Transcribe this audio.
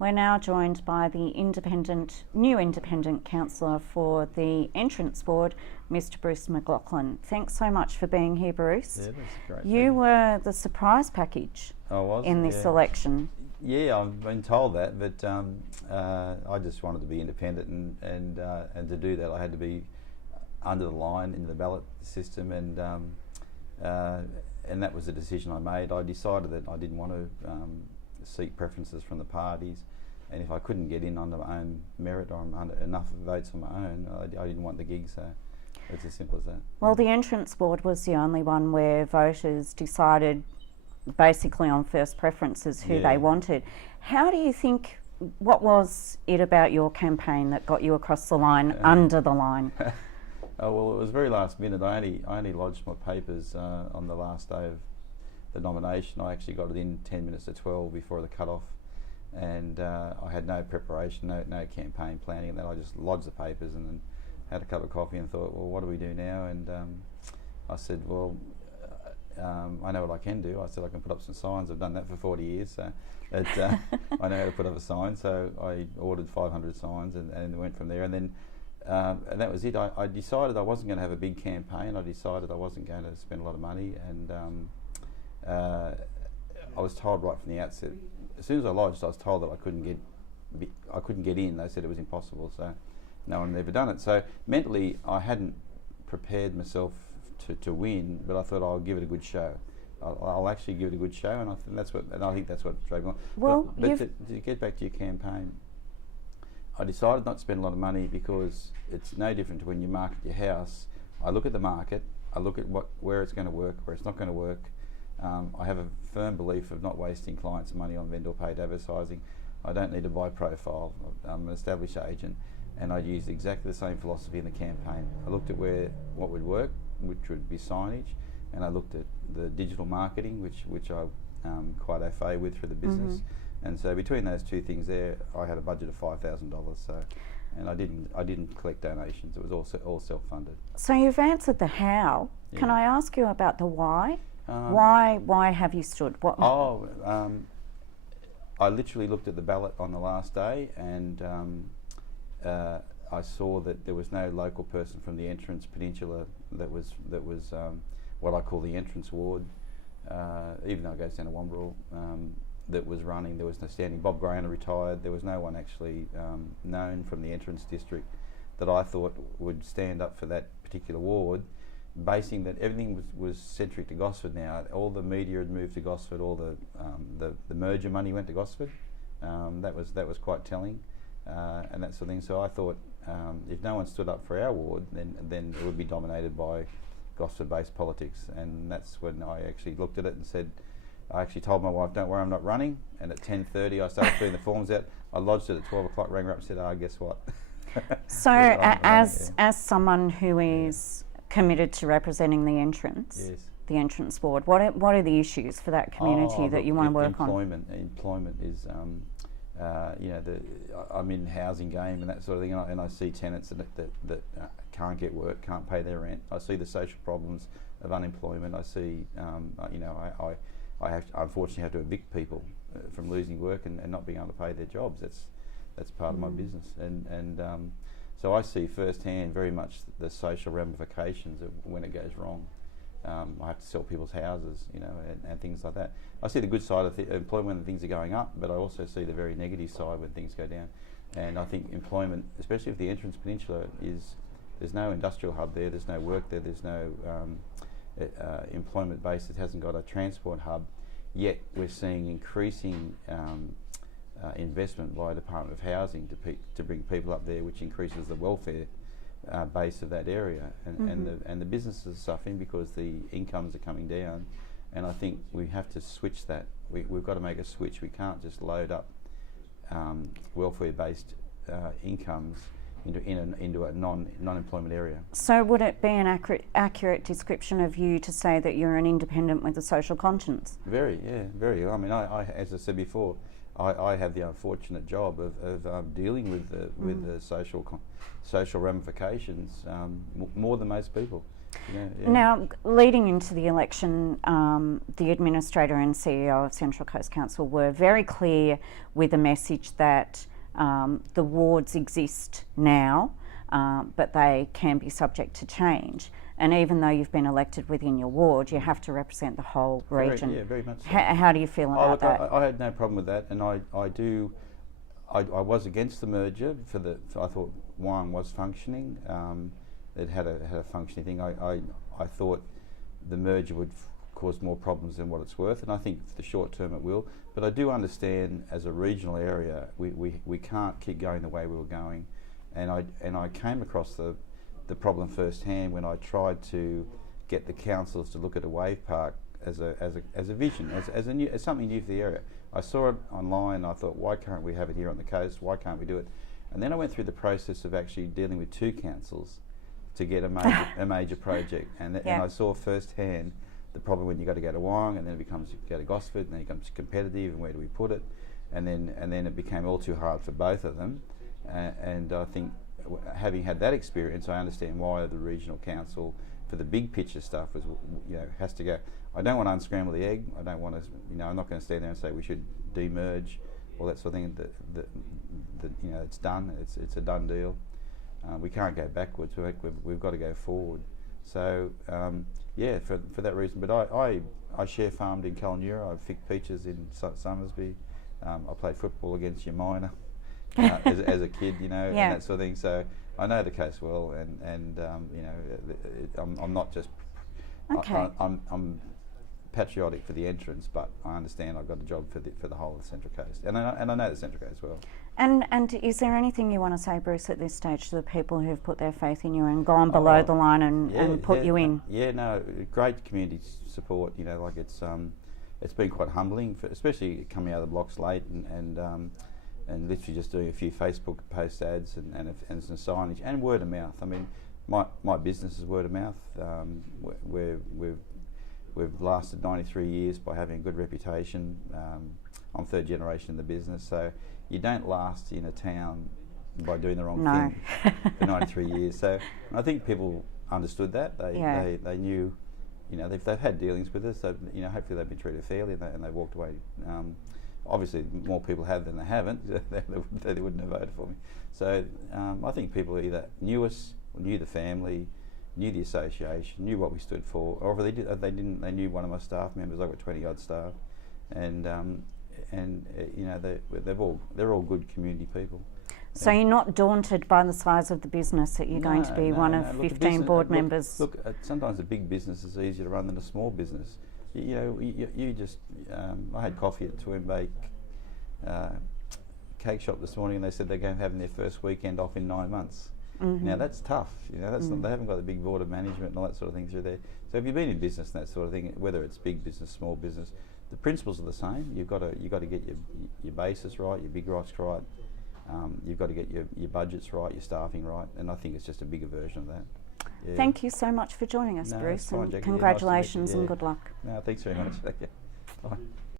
We're now joined by the new independent councillor for the Entrance Board, Mr. Bruce McLaughlin. Thanks so much for being here, Bruce. Yeah, that's great. You were the surprise package in this election. Yeah, I've been told that, but I just wanted to be independent, and to do that I had to be under the line in the ballot system, and that was the decision I made. I decided that I didn't want to seek preferences from the parties, and if I couldn't get in on my own merit or under enough votes on my own, I didn't want the gig, so it's as simple as that. Well, the Entrance Board was the only one where voters decided basically on first preferences who they wanted. How do you think, what was it about your campaign that got you across the line, under the line? Oh, well, it was very last minute. I only lodged my papers on the last day of the nomination. I actually got it in 10 minutes to 12 before the cut-off, and I had no preparation, no campaign planning, and then I just lodged the papers and then had a cup of coffee and thought, well, what do we do now? And I said, well, I know what I can do. I said I can put up some signs. I've done that for 40 years, so I know how to put up a sign. So I ordered 500 signs and went from there. And then and that was it. I decided I wasn't going to have a big campaign. I decided I wasn't going to spend a lot of money, and I was told right from the outset. As soon as I lodged, I was told that I couldn't get in. They said it was impossible. So no one had ever done it. So mentally, I hadn't prepared myself to win, but I thought I'll give it a good show. I'll actually give it a good show, and I think that's what drove me on. Well, but to get back to your campaign, I decided not to spend a lot of money because it's no different to when you market your house. I look at the market, I look at where it's going to work, where it's not going to work. I have a firm belief of not wasting clients' money on vendor-paid advertising. I don't need to buy profile. I'm an established agent, and I used exactly the same philosophy in the campaign. I looked at what would work, which would be signage, and I looked at the digital marketing, which I'm quite au fait with for the business. And so between those two things there, I had a budget of $5,000. So, and I didn't collect donations. It was all self-funded. So you've answered the how. Yeah. Can I ask you about the why? Why have you stood? I literally looked at the ballot on the last day, and I saw that there was no local person from the Entrance Peninsula that was what I call the Entrance Ward, even though it goes down to Wamberal, that was running. There was no standing. Bob Grainer retired. There was no one actually known from the Entrance District that I thought would stand up for that particular ward, basing that everything was centric to Gosford now. All the media had moved to Gosford. All the merger money went to Gosford. That was quite telling, and that sort of thing. So I thought, if no one stood up for our ward, then it would be dominated by Gosford-based politics. And that's when I actually looked at it and said, I actually told my wife, don't worry, I'm not running. And at 10:30 I started filling the forms out. I lodged it at 12 o'clock, rang her up and said, guess what? So as someone who is committed to representing the Entrance, yes. the Entrance Board, what are the issues for that community that you want to work on? Employment is, I'm in housing game and that sort of thing, and I see tenants that can't get work, can't pay their rent. I see the social problems of unemployment. I see, I unfortunately have to evict people from losing work and not being able to pay their jobs. That's part of my business, and so I see firsthand very much the social ramifications of when it goes wrong. I have to sell people's houses, and things like that. I see the good side of employment when things are going up, but I also see the very negative side when things go down. And I think employment, especially if the Entrance Peninsula there's no industrial hub there, there's no work there, there's no employment base. It hasn't got a transport hub, yet we're seeing increasing investment by Department of Housing to bring people up there, which increases the welfare base of that area, and the businesses are suffering because the incomes are coming down, and I think we have to switch that. We've got to make a switch. We can't just load up welfare-based incomes into a non-employment area. So would it be an accurate description of you to say that you're an independent with a social conscience? Very. I mean, I as I said before, I have the unfortunate job of dealing with the social ramifications more than most people. Now, leading into the election, the Administrator and CEO of Central Coast Council were very clear with a message that the wards exist now, but they can be subject to change. And even though you've been elected within your ward, you have to represent the whole region. Very much so. How do you feel about that? I had no problem with that, and I was against the merger I thought Wyong was functioning. It had a functioning thing. I thought the merger would cause more problems than what it's worth, and I think for the short term it will. But I do understand, as a regional area, we can't keep going the way we were going, and I came across the problem firsthand when I tried to get the councils to look at a wave park as a vision, as something new for the area. I saw it online. I thought, why can't we have it here on the coast? Why can't we do it? And then I went through the process of actually dealing with 2 councils to get a major project, and I saw firsthand the problem when you got to go to Wyong, and then it becomes go to Gosford, and then it becomes competitive, and where do we put it? And then it became all too hard for both of them. And I think, having had that experience, I understand why the regional council, for the big picture stuff, has to go. I don't want to unscramble the egg. I don't want to, I'm not going to stand there and say we should demerge, all that sort of thing. It's done. It's a done deal. We can't go backwards. We've got to go forward. So for that reason. But I share farmed in Kalnura. I've picked peaches in Summersby. I played football against Yamina as a kid, and that sort of thing. So I know the coast well, and I'm not just. Okay. I'm patriotic for the entrance, but I understand I've got a job for the whole of the Central Coast, and I know the Central Coast well. And is there anything you want to say, Bruce, at this stage to the people who've put their faith in you and gone below the line and put you in? Yeah, no, great community support. It's been quite humbling, especially coming out of the blocks late and literally just doing a few Facebook post ads and some signage and word of mouth. I mean, my business is word of mouth. We've lasted 93 years by having a good reputation. I'm 3rd generation in the business, so you don't last in a town by doing the wrong thing for 93 years. So I think people understood that. They knew, they've had dealings with us. So hopefully they've been treated fairly and they walked away. Obviously, more people have than they haven't. They wouldn't have voted for me. So I think people either knew us, knew the family, knew the association, knew what we stood for, or if they didn't, they knew one of my staff members. I've got 20 odd staff, and they're all good community people. So you're not daunted by the size of the business that you're going to be one of 15 board members? Look, sometimes a big business is easier to run than a small business. You just. I had coffee at Toowoomba cake shop this morning, and they said they're going to have their first weekend off in 9 months. Mm-hmm. Now that's tough. That's not, they haven't got the big board of management and all that sort of thing through there. So if you've been in business and that sort of thing, whether it's big business, small business, the principles are the same. You've got to get your basis right, your big rocks right. You've got to get your budgets right, your staffing right, and I think it's just a bigger version of that. Yeah. Thank you so much for joining us, Bruce, and Jackie. congratulations Nice to meet you. and good luck. No, thanks very much. Bye.